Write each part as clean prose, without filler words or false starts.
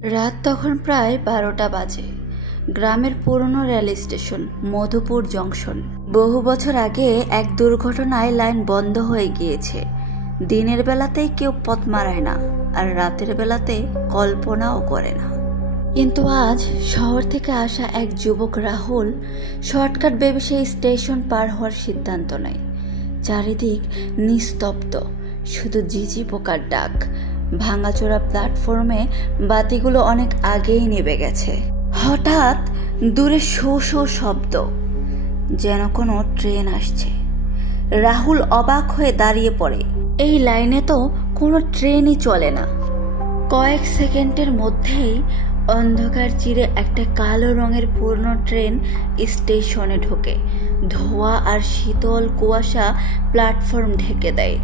রাত তখন প্রায় 12টা বাজে। গ্রামের পুরনো রেল স্টেশন মধুপুর জংশন। বহু বছর আগে এক দুর্ঘটনায় লাইন বন্ধ হয়ে গিয়েছে। দিনের বেলাতেই কেউ পথ মারায় না, আর রাতের বেলাতে কল্পনাও করে না। কিন্তু আজ শহর থেকে আসা এক যুবক রাহুল শর্টকাট ভেবে সেই স্টেশন পার হওয়ার সিদ্ধান্ত নেয়। চারিদিক নিস্তব্ধ, শুধু ঝিঝি পোকার ডাক। ভাঙাচোরা প্ল্যাটফর্মে বাতিগুলো অনেক আগেই নিভে গেছে। হঠাৎ দূরে শো শো শব্দ, যেন কোনো ট্রেন আসছে। রাহুল অবাক হয়ে দাঁড়িয়ে পড়ে। এই লাইনে তো কোনো ট্রেনই চলে না। কয়েক সেকেন্ডের মধ্যেই অন্ধকার চিরে একটা কালো রঙের পুরনো ট্রেন স্টেশনে ঢোকে। ধোঁয়া আর শীতল কুয়াশা প্ল্যাটফর্ম ঢেকে দেয়।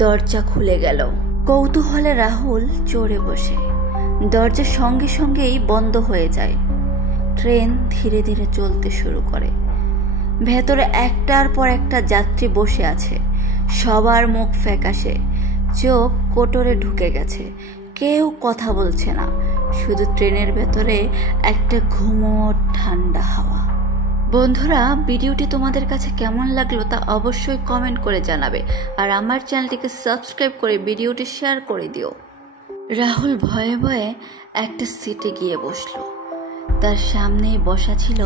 দরজা খুলে গেল। কৌতূহলে রাহুল চড়ে বসে। দরজা সঙ্গে সঙ্গেই বন্ধ হয়ে যায়। ট্রেন ধীরে ধীরে চলতে শুরু করে। ভেতরে একটার পর একটা যাত্রী বসে আছে। সবার মুখ ফ্যাকাশে, চোখ কোটরে ঢুকে গেছে। কেউ কথা বলছে না, শুধু ট্রেনের ভেতরে একটা ঘুমোট ঠান্ডা হাওয়া। বন্ধুরা, ভিডিওটি তোমাদের কাছে কেমন লাগলো তা অবশ্যই কমেন্ট করে জানাবে, আর আমার চ্যানেলটিকে সাবস্ক্রাইব করে ভিডিওটি শেয়ার করে দিও। রাহুল ভয়ে ভয়ে একটা সিটে গিয়ে বসলো। তার সামনে বসা ছিল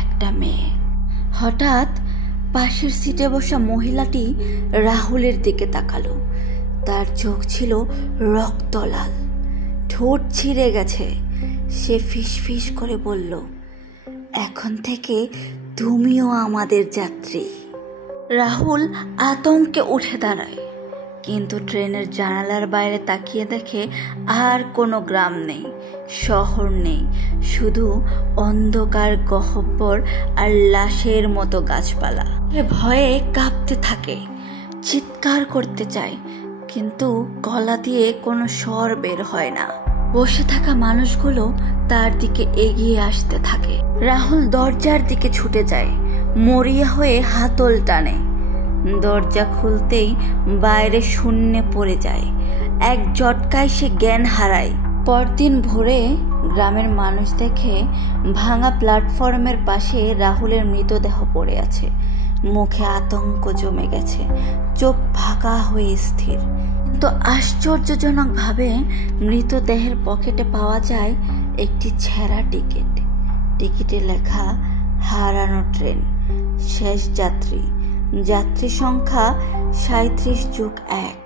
একটা মেয়ে। হঠাৎ পাশের সিটে বসা মহিলাটি রাহুলের দিকে তাকালো। তার চোখ ছিল রক্তলাল, ঠোঁট ছিঁড়ে গেছে। সে ফিসফিস করে বলল, এখন থেকে তুমিও আমাদের যাত্রী। রাহুল আতঙ্কে উঠে দাঁড়ায়, কিন্তু ট্রেনের জানালার বাইরে তাকিয়ে দেখে আর কোনো গ্রাম নেই, শহর নেই, শুধু অন্ধকার গহ্বর আর লাশের মতো গাছপালা। ভয়ে কাঁপতে থাকে, চিৎকার করতে চায়, কিন্তু গলা দিয়ে কোনো স্বর বের হয় না। বসে থাকা মানুষগুলো তার দিকে এগিয়ে আসতে থাকে। রাহুল দরজার দিকে ছুটে যায়, মরিয়া হয়ে হাতল টানে। দরজা খুলতেই বাইরে শূন্যে পড়ে যায়। এক ঝটকায় সে জ্ঞান হারায়। পরদিন ভোরে গ্রামের মানুষ দেখে ভাঙা প্ল্যাটফর্মের পাশে রাহুলের মৃতদেহ পড়ে আছে। মুখে আতঙ্ক জমে গেছে, চোখ ফাঁকা হয়ে স্থির। কিন্তু আশ্চর্যজনকভাবে মৃতদেহের পকেটে পাওয়া যায় একটি ছেঁড়া টিকিট। টিকিটে লেখা হারানো ট্রেন, শেষ যাত্রী, যাত্রী সংখ্যা 37+1।